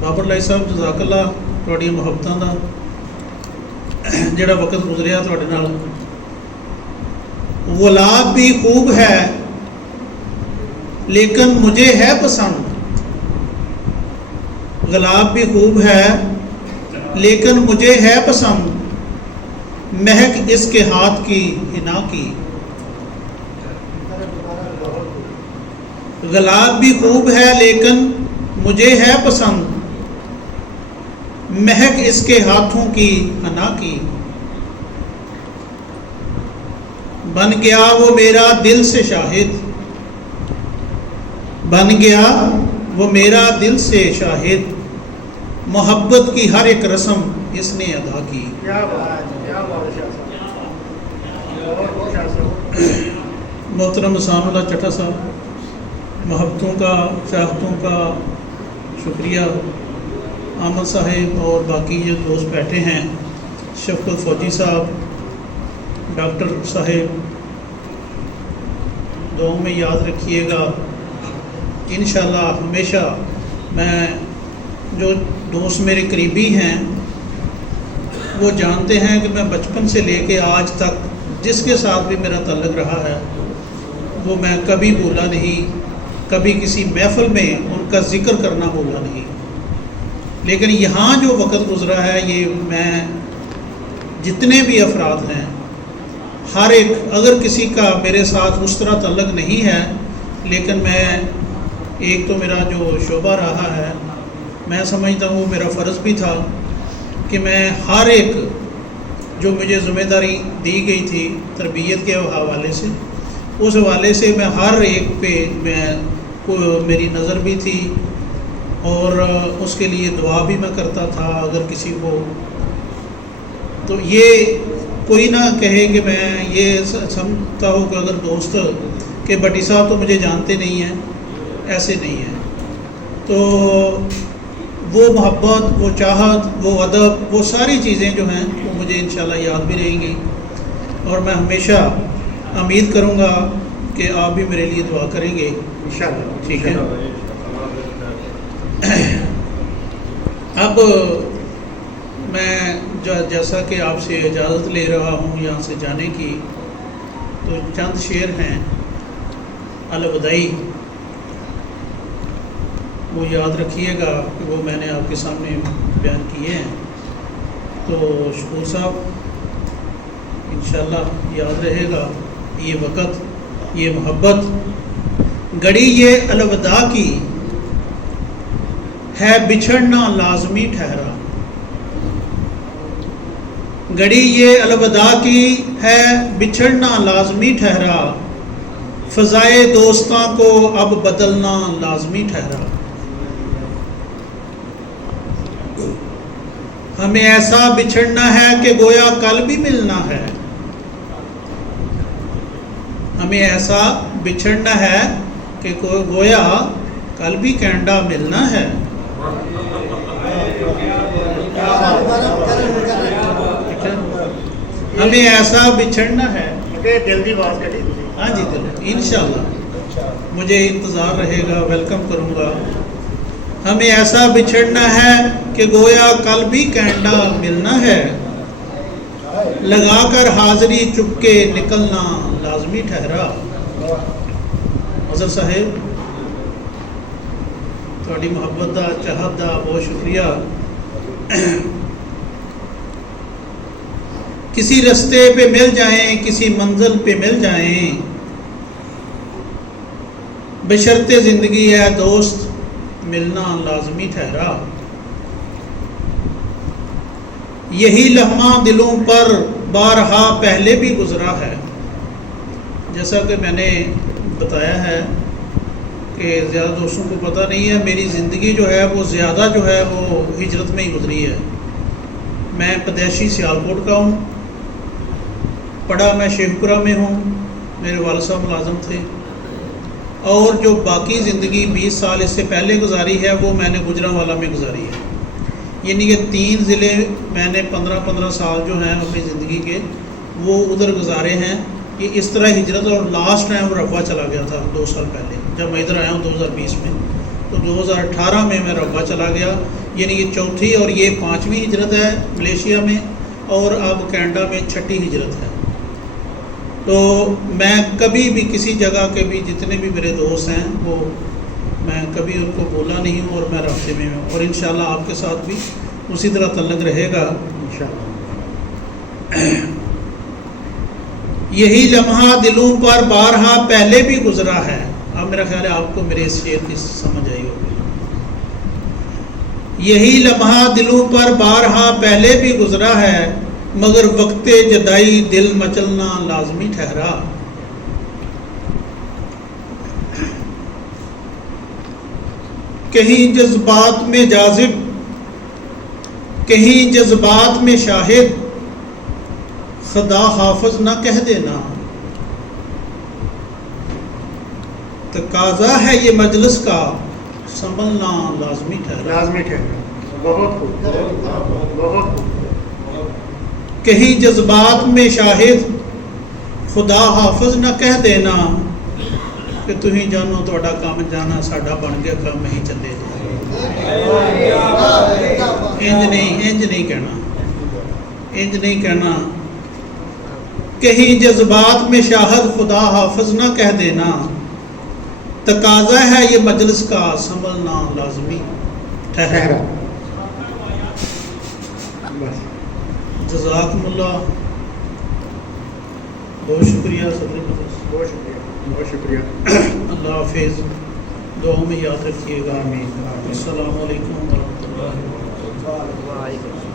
ਬਾਬਰ ਲਾਈ ਸਾਹਿਬ ਜਜ਼ਾਕ ਅੱਲਾ ਤੁਹਾਡੀਆਂ ਮੁਹੱਬਤਾਂ ਦਾ ਜਿਹੜਾ ਵਕਤ ਗੁਜ਼ਰਿਆ ਤੁਹਾਡੇ ਨਾਲ। ਗੁਲਾਬ بھی خوب ہے لیکن مجھے ہے پسند، گلاب بھی خوب ہے لیکن مجھے ہے پسند، مہک اس کے ہاتھ کی حنا کی۔ گلاب بھی خوب ہے لیکن مجھے ہے پسند، مہک اس کے ہاتھوں کی حنا کی۔ بن گیا وہ میرا دل سے شاہد، بن گیا وہ میرا دل سے شاہد، محبت کی ہر ایک رسم اس نے ادا کی۔ کیا بات ہے محترم اسام اللہ چٹھا صاحب، محبتوں کا چاہتوں کا شکریہ۔ احمد صاحب اور باقی جو دوست بیٹھے ہیں، شفقت فوجی صاحب، ڈاکٹر صاحب، دعاؤں میں یاد رکھیے گا۔ انشاءاللہ ہمیشہ میں جو دوست میرے قریبی ہیں وہ جانتے ہیں کہ میں بچپن سے لے کے آج تک جس کے ساتھ بھی میرا تعلق رہا ہے وہ میں کبھی بھولا نہیں، کبھی کسی محفل میں ان کا ذکر کرنا بھولا نہیں۔ لیکن یہاں جو وقت گزرا ہے، یہ میں جتنے بھی افراد ہیں ہر ایک، اگر کسی کا میرے ساتھ اس طرح تعلق نہیں ہے، لیکن میں ایک تو میرا جو شعبہ رہا ہے، میں سمجھتا ہوں میرا فرض بھی تھا کہ میں ہر ایک جو مجھے ذمہ داری دی گئی تھی تربیت کے حوالے سے، اس حوالے سے میں ہر ایک پہ میری نظر بھی تھی اور اس کے لیے دعا بھی میں کرتا تھا اگر کسی کو۔ تو یہ کوئی نہ کہے کہ میں یہ سمجھتا ہوں کہ اگر دوست کہ بٹی صاحب تو مجھے جانتے نہیں ہیں، ایسے نہیں ہیں۔ تو وہ محبت، وہ چاہت، وہ ادب، وہ ساری چیزیں جو ہیں وہ مجھے انشاءاللہ یاد بھی رہیں گی، اور میں ہمیشہ امید کروں گا کہ آپ بھی میرے لیے دعا کریں گے انشاءاللہ۔ ٹھیک ہے۔ اب میں جیسا کہ آپ سے اجازت لے رہا ہوں یہاں سے جانے کی، تو چند شعر ہیں الوداعی، وہ یاد رکھیے گا کہ وہ میں نے آپ کے سامنے بیان کیے ہیں۔ تو شکور صاحب انشاءاللہ یاد رہے گا، یہ وقت، یہ محبت، گھڑی یہ الوداع کی ہے بچھڑنا لازمی ٹھہرا، گھڑی یہ الوداع کی ہے بچھڑنا لازمی ٹھہرا، فضائے دوستاں کو اب بدلنا لازمی ٹھہرا، ہمیں ایسا بچھڑنا ہے کہ گویا کل بھی ملنا ہے، ہمیں ایسا بچھڑنا ہے کہ گویا کل بھی کینڈا ملنا ہے۔ ہمیں ایسا بچھڑنا ہے، دل دی آواز کٹی۔ ہاں جی دل، انشاءاللہ مجھے انتظار رہے گا، ویلکم کروں گا۔ ہمیں ایسا بچھڑنا ہے کہ گویا کل بھی کینڈا ملنا ہے، لگا کر حاضری چپ کے نکلنا لازمی ٹھہرا۔ حضرت صاحب تھوڑی محبت دا، چاہت دا بہت شکریہ۔ کسی رستے پہ مل جائیں، کسی منزل پہ مل جائیں، بشرطِ زندگی ہے دوست ملنا لازمی ٹھہرا، یہی لمحہ دلوں پر بارہا پہلے بھی گزرا ہے۔ جیسا کہ میں نے بتایا ہے کہ زیادہ دوستوں کو پتہ نہیں ہے، میری زندگی جو ہے وہ زیادہ جو ہے وہ ہجرت میں ہی گزری ہے۔ میں پیدائشی سیالکوٹ کا ہوں، پڑھا میں شیخپورہ میں ہوں، میرے والد صاحب ملازم تھے، اور جو باقی زندگی 20 سال اس سے پہلے گزاری ہے وہ میں نے گجرانوالہ میں گزاری ہے، یعنی کہ 3 ضلع میں نے 15 سال جو ہیں اپنی زندگی کے وہ ادھر گزارے ہیں۔ یہ اس طرح ہجرت، اور لاسٹ ٹائم رفع چلا گیا تھا 2 سال پہلے، جب میں ادھر آیا ہوں 2020 میں، تو 2018 میں میں ربا چلا گیا، یعنی یہ چوتھی اور یہ 5ویں ہجرت ہے ملیشیا میں، اور اب کینیڈا میں 6ٹھی ہجرت ہے۔ تو میں کبھی بھی کسی جگہ کے بھی جتنے بھی میرے دوست ہیں وہ میں کبھی ان کو بولا نہیں ہوں، اور میں رابطے میں ہوں، اور انشاءاللہ آپ کے ساتھ بھی اسی طرح تعلق رہے گا انشاءاللہ۔ یہی لمحہ دلوں پر بارہا پہلے بھی گزرا ہے۔ اب میرا خیال ہے آپ کو میرے اس شعر کی سمجھ آئی ہوگی۔ یہی لمحہ دلوں پر بارہا پہلے بھی گزرا ہے، مگر وقت جدائی دل مچلنا لازمی ٹھہرا۔ کہیں جذبات میں جاذب، کہیں جذبات میں شاہد، خدا حافظ نہ کہہ دینا۔ تقاضا ہے یہ مجلس کا، سنبھلنا لازمی ٹھہرا۔ لازمی ٹھہرا۔ بہت خوب، بہت خوب۔ کہیں جذبات میں شاہد، خدا حافظ نہ کہہ دینا، کہ تہیں جانو تہاڈا کام جانا، ساڈا بن گیا کام ہی چلے جائے۔ انج نہیں کہنا، انج نہیں کہنا۔ کہیں جذبات میں شاہد، خدا حافظ نہ کہہ دینا، تقاضا ہے یہ مجلس کا، سنبھلنا لازمی ٹھہرا۔ جزاکم اللہ، بہت شکریہ صدر مجلس، بہت شکریہ، بہت شکریہ۔ اللہ حافظ، دعاؤں میں یاد رکھیے گا۔ آمین۔ السلام علیکم ورحمۃ اللہ وبرکاتہ۔